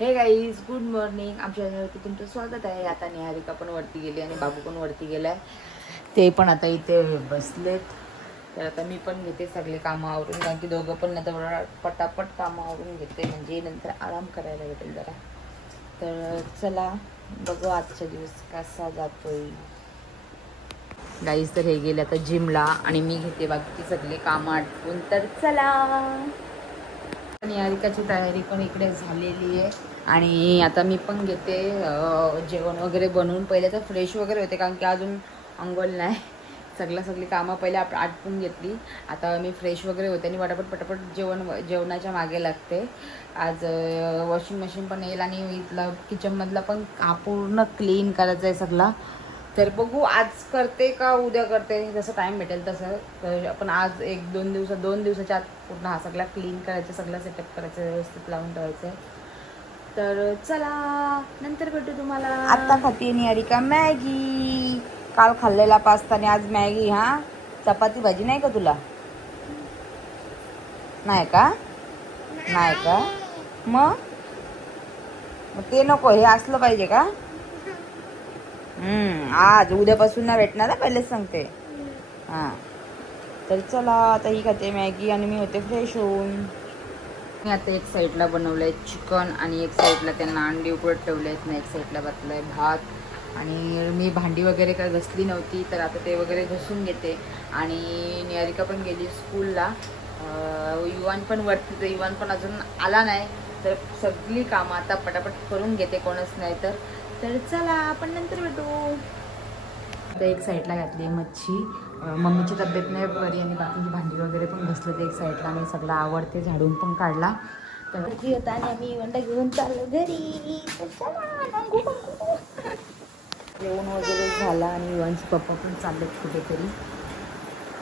हे guys, good morning. आमच्या चॅनलवरती तुमचं स्वागत आहे. आता निहारिका पण वरती गेली आणि बाबू पण वरती गेलाय. ते पण आता इथे बसलेत. तर आता मी पण घेते सगळे कामं आवरून, कारण की दोघं पण आता पटापट कामं आवरून घेते, म्हणजे नंतर आराम करायला भेटेल जरा. तर चला बघू आजचा दिवस कसा जातोय. गाईज तर हे गेले आता जिमला आणि मी घेते बाकीची सगळे कामं आटपून. तर चला. निहारिकाची तयारी पण इकडे झालेली आहे आणि आता मी पण घेते जेवण वगैरे बनवून. पहिले तर फ्रेश वगैरे होते, कारण की अजून अंघोळ नाही. सगळी कामं पहिले आटपून घेतली. आता मी फ्रेश वगैरे होते आणि पटापट जेवणाच्या मागे लागते. आज वॉशिंग मशीन पण येईल आणि इथला किचनमधला पण पूर्ण क्लीन करायचं आहे सगळा. तर बघू आज करते का उद्या करते, जसं टाईम भेटेल तसं. तर आपण आज 2 दिवसाच्या आत पूर्ण हा सगळा क्लीन करायचं, सगळं सेटअप करायचं, व्यवस्थित लावून ठेवायचं आहे. तर चला नंतर भेटू तुम्हाला. आता खाते निहारिका मॅगी. काल खाल्लेला पास्ता आणि आज मॅगी. हा चपाती भाजी नाही का तुला? नाही का? मग ते नको, हे असलं पाहिजे का? आज उद्यापासून ना भेटणार ना, पहिलेच सांगते. हां तर चला, आता ही खाते मॅगी आणि मी होते फ्रेश होऊन. मी आता एक साईडला बनवलंय चिकन आणि एक साईडला त्यांना अंडी उकडत ठेवले आहेत ना, एक साईडला घातलंय भात. आणि मी भांडी वगैरे काय घसली नव्हती, तर आता ते वगैरे घसून घेते. आणि निहारिका पण गेली स्कूलला. युवान पण वरती, तर युवान पण अजून आला नाही. तर सगळी कामं आता पटापट करून घेते, कोणच नाही तर. तर चला आपण नंतर भेटू. आता एक साईडला घातली मच्छी. मम्मीची तब्येत नाही बरी आणि बाकीची भांडी वगैरे पण घसलं ते एक साईडला, आणि सगळं आवडते झाडून पण काढला. तर ती होता आणि आम्ही वंडा घेऊन चाललो घरी. तर चला जेवण वगैरे झाला आणि युवांचे पप्पा पण चाललेत कुठेतरी.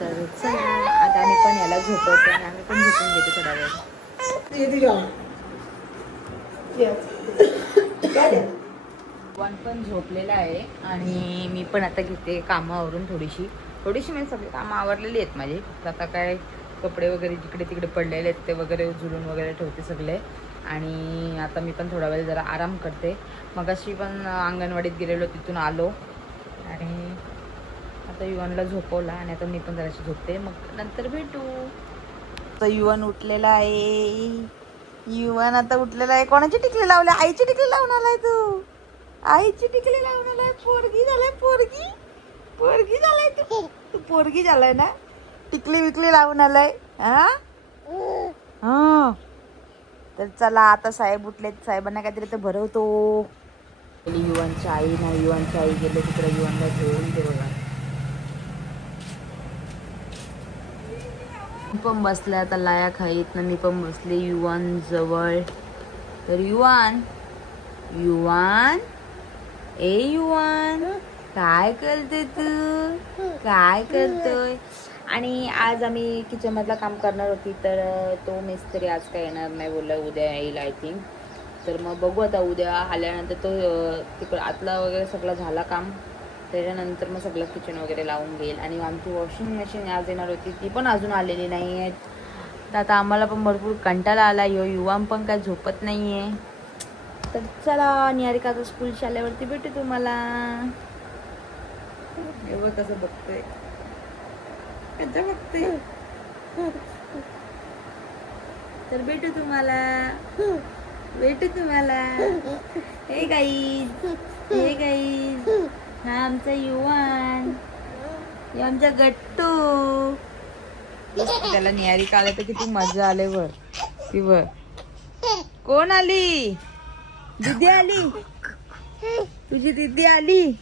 तर चला आता आम्ही पण याला झोपवतो आणि आम्ही पण झोपून घेतो थोडा वेळ. युवान पण झोपलेला आहे आणि मी पण आता घेते कामावरून थोडीशी म्हणजे सगळी कामं आवरलेली आहेत माझी. आता काय कपडे वगैरे जिकडे तिकडे पडलेले आहेत ते वगैरे झुलून वगैरे ठेवते सगळे. आणि आता मी पण थोडा वेळ जरा आराम करते. मगाशी पण अंगणवाडीत गेलेलो, तिथून आलो आणि आता युवानला झोपवला आणि आता मी पण जराशी झोपते, मग नंतर भेटू. तर युवान उठलेला आहे. युवान आता उठलेला आहे. कोणाची टिकली लावल्या? आईची टिकली लावून आलाय तू. आईची टिकली लावून आलाय. पोरगी झालाय. पोरगी झालाय तू पोरगी झालाय ना. टिकली विकली लावून आलाय. हा तर चला आता साहेब उठलेत, साहेबांना काहीतरी तर भरवतो. युवांची आई ना, युवांची आई गेले तिकडे युवांना घेऊन. ते बघा मी पण बसल्या आता लाया खाईत ना, मी पण बसले युवान जवळ. तर युवान ए युवान काय करते तू? काय करतोय? आणि आज आम्ही किचनमधलं काम करणार होती, तर तो मिस्त्री आज काय येणार नाही बोलला, उद्या येईल आय थिंक. तर मग बघू आता उद्या आल्यानंतर तो तिकडं आतला वगैरे सगळं झाला काम, त्याच्यानंतर मग सगळं किचन वगैरे लावून घेईल. आणि आमची वॉशिंग मशीन आज येणार होती, ती पण अजून आलेली नाही आहे. तर आता आम्हाला पण भरपूर कंटाळा आला. युवान पण काय झोपत नाही आहे. तर चला निहारिका आता स्कूलच्या आल्यावरती भेटू तुम्हाला. एवढं कसं बघतोय, तर भेटू तुम्हाला. हे गाईज हा आमचा युवान, हे आमचा गट्टू. त्याला निहारिका आलं तर किती मजा आले वर. ती वर कोण आली? दीदी आली, तुझी दीदी आली.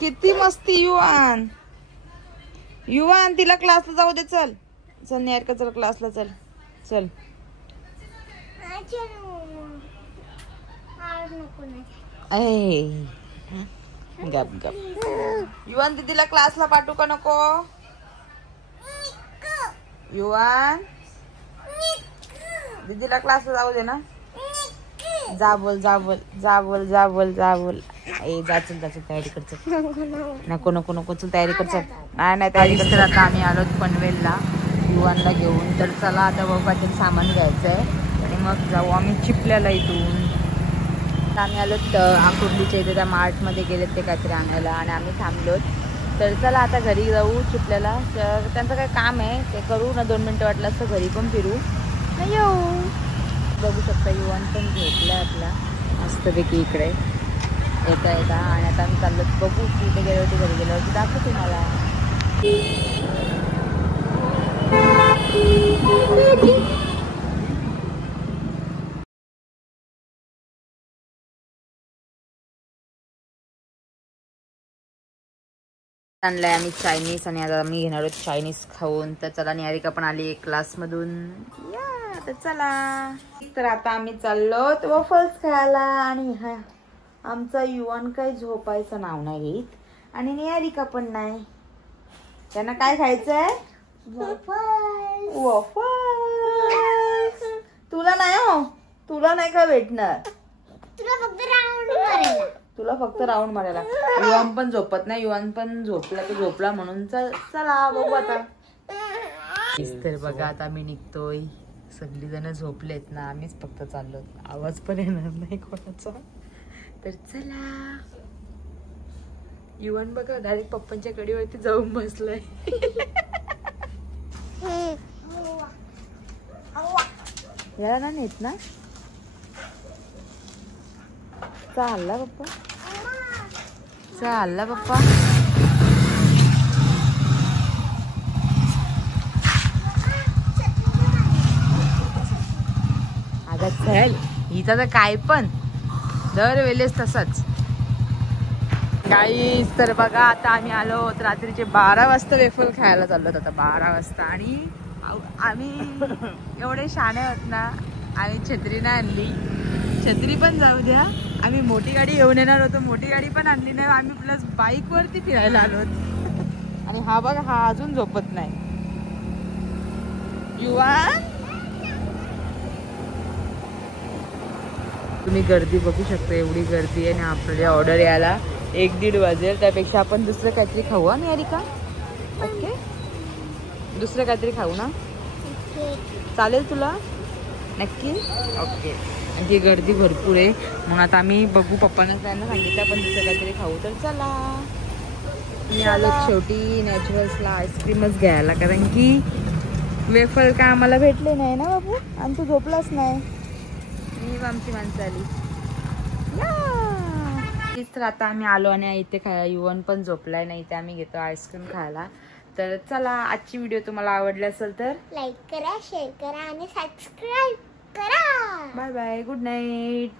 किती मस्ती युवान. तिला क्लासला जाऊ दे चल. चल निहारिका चल क्लासला चल चल. गप गप. युवान दीदीला क्लासला पाठवू का नको? युवान दीदीला क्लासला जाऊ दे ना. जा बोल जा बोल जा बोल जा बोल जा बोल. ए जा चल जा चल तयारी कर चल. नको नको नको चल तयारी कर चल. नाही नाही तयारी कर. तर आता आम्ही आलो पनवेलला युवानला घेऊन. तर चला आता बघू सामान घ्यायचंय आणि मग जाऊ आम्ही चिपल्याला इथून. आम्ही आलो आकुर्लीच्या इथे त्या मार्टमध्ये गेलेत ते काहीतरी आणायला आणि आम्ही थांबलोत. तर चला आता घरी जाऊ चिपल्याला. तर त्यांचं काय काम आहे ते करू ना. 2 मिनटं वाटलं असतं घरी पण फिरू नाही येऊ. बघू शकता युवान पण झोपला आपला मस्तपैकी इकडे येता येता. आणि आता आम्ही चाललो बघू तिथे गेल्यावरती घरी गेल्यावरती दाखवू तुम्हाला. आणलाय आम्ही चायनीज आणि आता आम्ही घेणार आहोत चायनीज खाऊन. तर चला निहारिका पण आली क्लासमधून. या तर चला. तर आता आम्ही चाललो वॉफल्स खायला. आणि हा आमचा युवान काही झोपायचं नाव नाही घेत आणि निहारिका पण नाही. त्यांना काय खायचंय? वॉफल्स. तुला नाही हो. तुला नाही का भेटणार. तुला फक्त राऊंड मारायला. युवान पण झोपत नाही. युवान पण झोपला तर झोपला म्हणून चला बघू आता. तर बघा आता आम्ही निघतोय. सगळी जण झोपलेत ना. आम्हीच फक्त चाललो. आवाज पण येणार नाही कोणाचा. तर चला. युवान बघा डायरेक्ट पप्पांच्या कडीवरती जाऊन बसलाय. याला ना नेत ना. चालला पप्पा. चालला पप्पा. अगं चल. हिचा तर काय पण दरवेळेस तसंच. गाईस तर बघा आता आम्ही आलो रात्रीचे 12 वाजता वेफल खायला चाललो. आता 12 वाजता. आणि आम्ही एवढे शाणे होत ना. आम्ही छत्री नाही आणली. छत्री पण जाऊ द्या. आम्ही मोठी गाडी घेऊन येणार होतो. मोठी गाडी पण आणली नाही. आम्ही प्लस बाईक वरती फिरायला आलो. आणि हा बघा हा अजून झोपत नाही. युवान तुम्ही गर्दी बघू शकता. एवढी गर्दी आहे ना. आपल्याला ऑर्डर यायला 1-1.5 वाजेल. त्यापेक्षा आपण दुसरं काहीतरी खाऊ. निहारिका ओके दुसरं काहीतरी खाऊ ना. चालेल तुला नक्की ओके. आणि गर्दी भरपूर आहे म्हणून आता आम्ही बघू. पप्पांना त्यांना सांगितलं आपण दुसरं काहीतरी खाऊ. तर चला. मी आलो शेवटी नॅचरल्सला आईस्क्रीमच घ्यायला. कारण की वेफल काय आम्हाला भेटले नाही ना बाबू. आणि तू झोपलाच नाही. मी आमची माणसं आली. तर आता आम्ही आलो आणि इथे युवन पण झोपलाय नाही. इथे आम्ही घेतो आईस्क्रीम खायला. तर चला आजची व्हिडिओ तुम्हाला आवडली असेल तर लाईक करा शेअर करा आणि सबस्क्राईब करा. Bye bye good night.